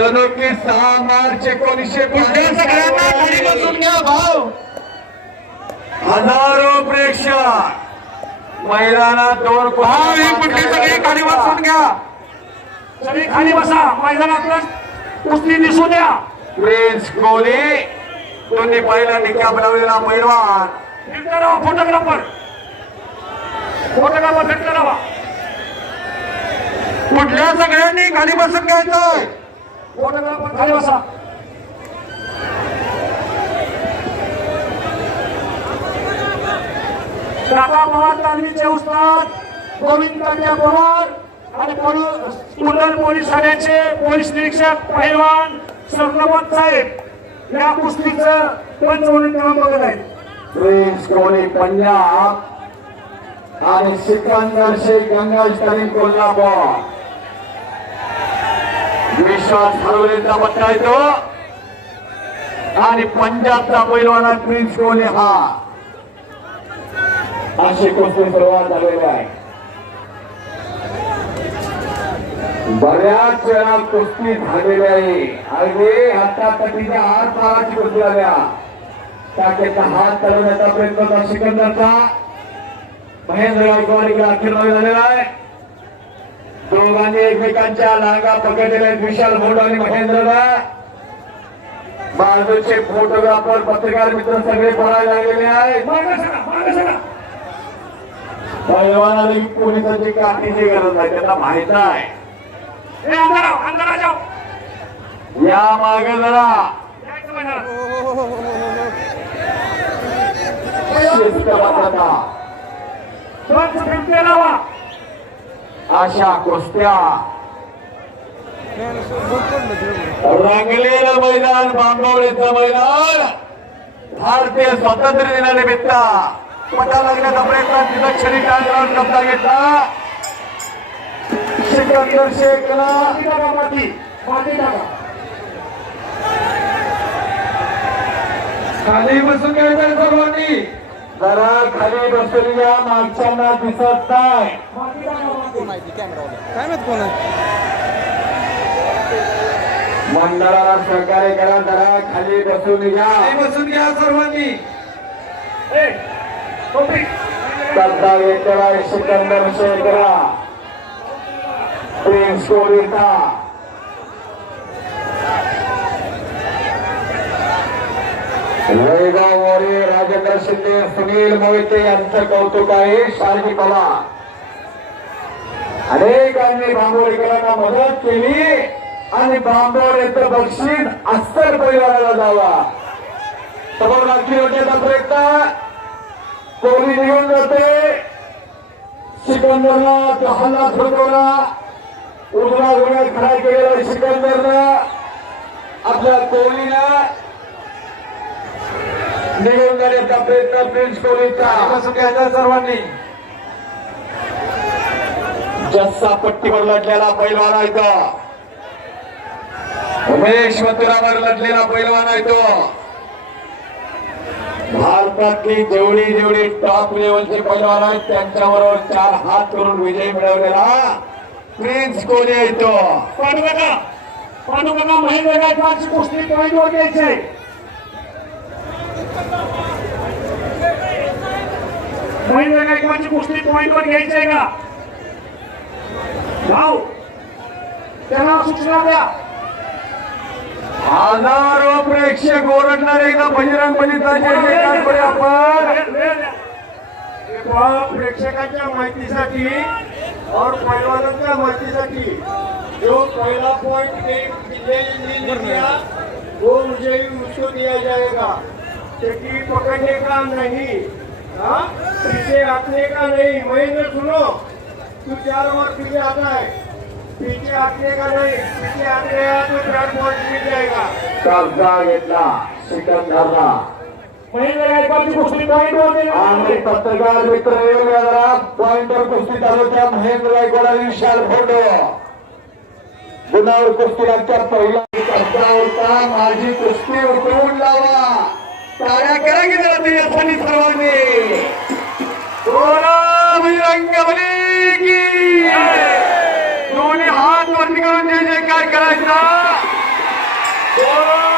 जणू की सहा मार्च एकोणीसशे भाऊ. हजारो प्रेक्षक मैदानात दोन हे कुठली सगळी खाली बसून घ्या. सगळी खाली बसा. मैदानातलं कुस्ती दिसू द्या. प्रिन्स कोहली दोन्ही पहिला निकाल बनवलेला पैलवान फोटोग्राफर. फोटोग्राफर फिट करावा. कुठल्या सगळ्यांनी खाली बसून घ्यायचं खाली बसा. टाटा पवार तालमीचे उस्ताद गोविंद कन्या पवार आणि पोलीस ठाण्याचे पोलीस निरीक्षक पहिलवान साहेब. या कुस्तीचं पंच म्हणून बघत आहेत. प्रिन्स पंजाब आणि सिकंदर शेख गंगाज कोल्हापूर. विश्वास हरवलेचा पट्टा येतो आणि पंजाबचा पैलवाना प्रिन्स कोहली हा. अशी कुस्ती सुरुवात झालेली आहे. बऱ्याच वेळा कुस्ती झालेली आहे. अगदी हातापटीच्या हात माराची कुस्ती झाल्या टाकेचा हात चालवण्याचा प्रयत्न सिकंदरचा. महेंद्र गायकवाड इकडे अखेर झालेला आहे. दोघांनी एकमेकांच्या लांगा पकडलेल्या आहेत विशाल भोड आणि महेंद्रला. बाजूचे फोटोग्राफर पत्रकार मित्र सगळे पळायला लागलेले आहेत. की पोलिसांची काठीची गरज आहे त्यांना माहीत आहे. या मागे जरा. शिस्त बसवता. दोन फिरते लावा अशा कुस्त्या. रंगलेलं मैदान बांबवडीचं मैदान. भारतीय स्वातंत्र्य दिनानिमित्त पटा लागण्याचा प्रयत्न तिथं क्षणी टाळून कब्जा घेतला सिकंदर शेखला. खाली बसून घ्यायचं सर्वांनी. जरा खाली बसलेल्या मागच्यांना दिसत नाही. काय माहीत कोण आहे? मंडळाला सहकार्य करा जरा खाली बसून घ्या. बसून घ्या सर्वांनी. ए टोपी. करता येतला सिकंदर शेखरा. प्रिन्स राजेंद्र शिंदे सुनील मोहिते यांचं कौतुक आहे. शारजी पवार. अनेकांनी बांबोळीकरांना मदत केली. आणि बांबोळीचं बक्षीस अस्तर परिवाराला जावा. समोर राखी होण्याचा प्रयत्न. कोहली निघून जाते. सिकंदरला तो हल्ला थोडवला उजवा गुन्ह्यात खडा केलेला सिकंदरनं आपल्या कोहलीला निघून जाण्याचा प्रयत्न प्रिन्स कोहलीचा. सर्वांनी. जस्सा पट्टीवर लढलेला पैलवान आहे तो. उमेश मथुरावर लढलेला पैलवान आहे तो. भारतातली जेवढी जेवढी टॉप लेवलचे पैलवान आहेत त्यांच्याबरोबर चार हात करून विजय मिळवलेला प्रिन्स कोहली आहे तो. पांडुकाका पांडुकाका महेंद्र गायकवाडची कुस्ती पॉईंटवर घ्यायचे महेंद्र गायकवाडची कुस्ती पॉईंटवर घ्यायचंय का? भाऊ त्यांना सूचना द्या. हजारो प्रेक्षक ओरडणार एकदा बजरंग करूया आपण? द्या. प्रेक्षकांच्या माहितीसाठी और पैलवानांच्या माहितीसाठी. जो पहला पॉइंट लिया वो मुझे उसको दिया जाएगा चक्की पकड़ने का नहीं? पीछे हटने का नहीं? महेंद्र सुनो. तू चार बार पीछे आता है पीछे हटने का नहीं? पीछे हट गया तो चार पॉइंट मिल जाएगा कब्जा घेतला सिकंदरला महेंद्र गायकवाडची कुस्ती पॉईंटवर आणि देण्यात पत्रकार मित्र कुस्ती तालुक्या महेंद्र गायकवाड विशाल फोटो गुणावर कुस्ती लागच्या पहिला कब्जा होता माझी कुस्ती उतरवून लावा. टाळ्या करा की जरा Yeah.